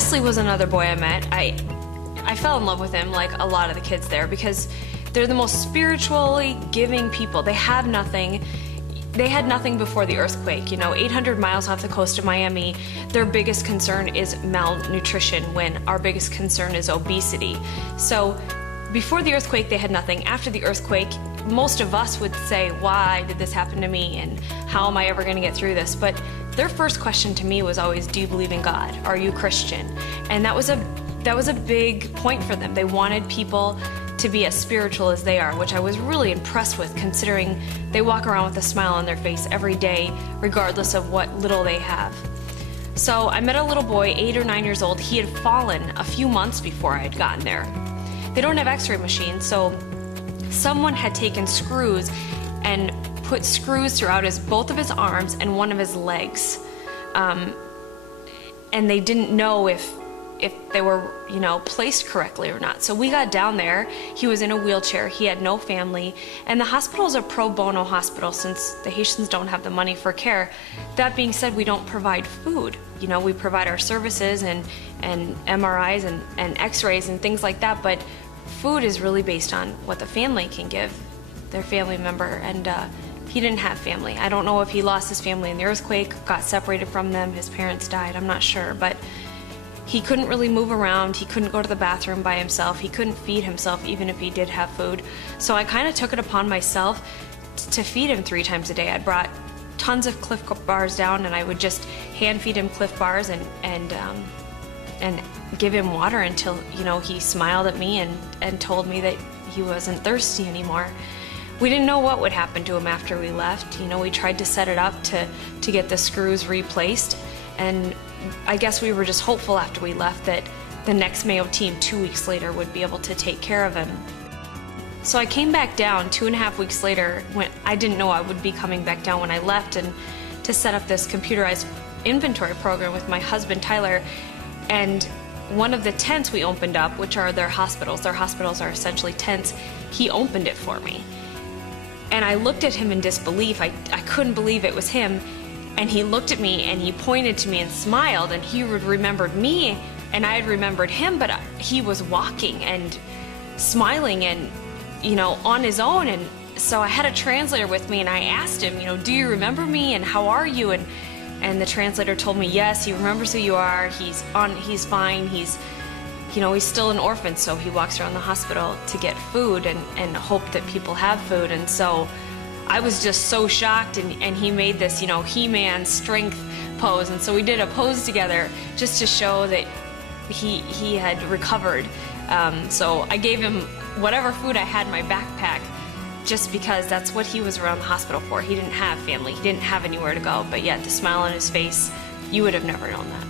Wesley was another boy I met. I fell in love with him like a lot of the kids there because they're the most spiritually giving people. They have nothing. They had nothing before the earthquake. 800 miles off the coast of Miami, their biggest concern is malnutrition when our biggest concern is obesity. So before the earthquake, they had nothing. After the earthquake, most of us would say, why did this happen to me? And how am I ever going to get through this? But their first question to me was always, do you believe in God? Are you Christian? And that was a big point for them. They wanted people to be as spiritual as they are, which I was really impressed with, considering they walk around with a smile on their face every day, regardless of what little they have. So I met a little boy, 8 or 9 years old. He had fallen a few months before I had gotten there. They don't have x-ray machines, so someone had taken screws and put screws throughout both of his arms and one of his legs. And they didn't know if they were, placed correctly or not. So we got down there. He was in a wheelchair. He had no family. And the hospital is a pro bono hospital since the Haitians don't have the money for care. That being said, we don't provide food. We provide our services and MRIs and x-rays and things like that, but food is really based on what the family can give their family member. And he didn't have family. I don't know if he lost his family in the earthquake, got separated from them, his parents died, I'm not sure, but he couldn't really move around. He couldn't go to the bathroom by himself. He couldn't feed himself even if he did have food. So I kind of took it upon myself to feed him 3 times a day. I brought tons of Cliff bars down and I would just hand feed him Cliff bars and give him water until, he smiled at me and told me that he wasn't thirsty anymore. We didn't know what would happen to him after we left. We tried to set it up to get the screws replaced, and I guess we were just hopeful after we left that the next Mayo team 2 weeks later would be able to take care of him. So I came back down 2.5 weeks later when I didn't know I would be coming back down when I left, and to set up this computerized inventory program with my husband Tyler. And one of the tents we opened up, which are their hospitals are essentially tents, he opened it for me. And I looked at him in disbelief. I couldn't believe it was him. And he looked at me and he pointed to me and smiled, and he remembered me and I had remembered him, but he was walking and smiling and, on his own. And so I had a translator with me and I asked him, do you remember me and how are you? And the translator told me, yes, he remembers who you are. He's fine. He's still an orphan, so he walks around the hospital to get food and hope that people have food. And so I was just so shocked, and he made this, He-Man strength pose. And so we did a pose together just to show that he had recovered. So I gave him whatever food I had in my backpack, just because that's what he was around the hospital for. He didn't have family. He didn't have anywhere to go, but yet the smile on his face, you would have never known that.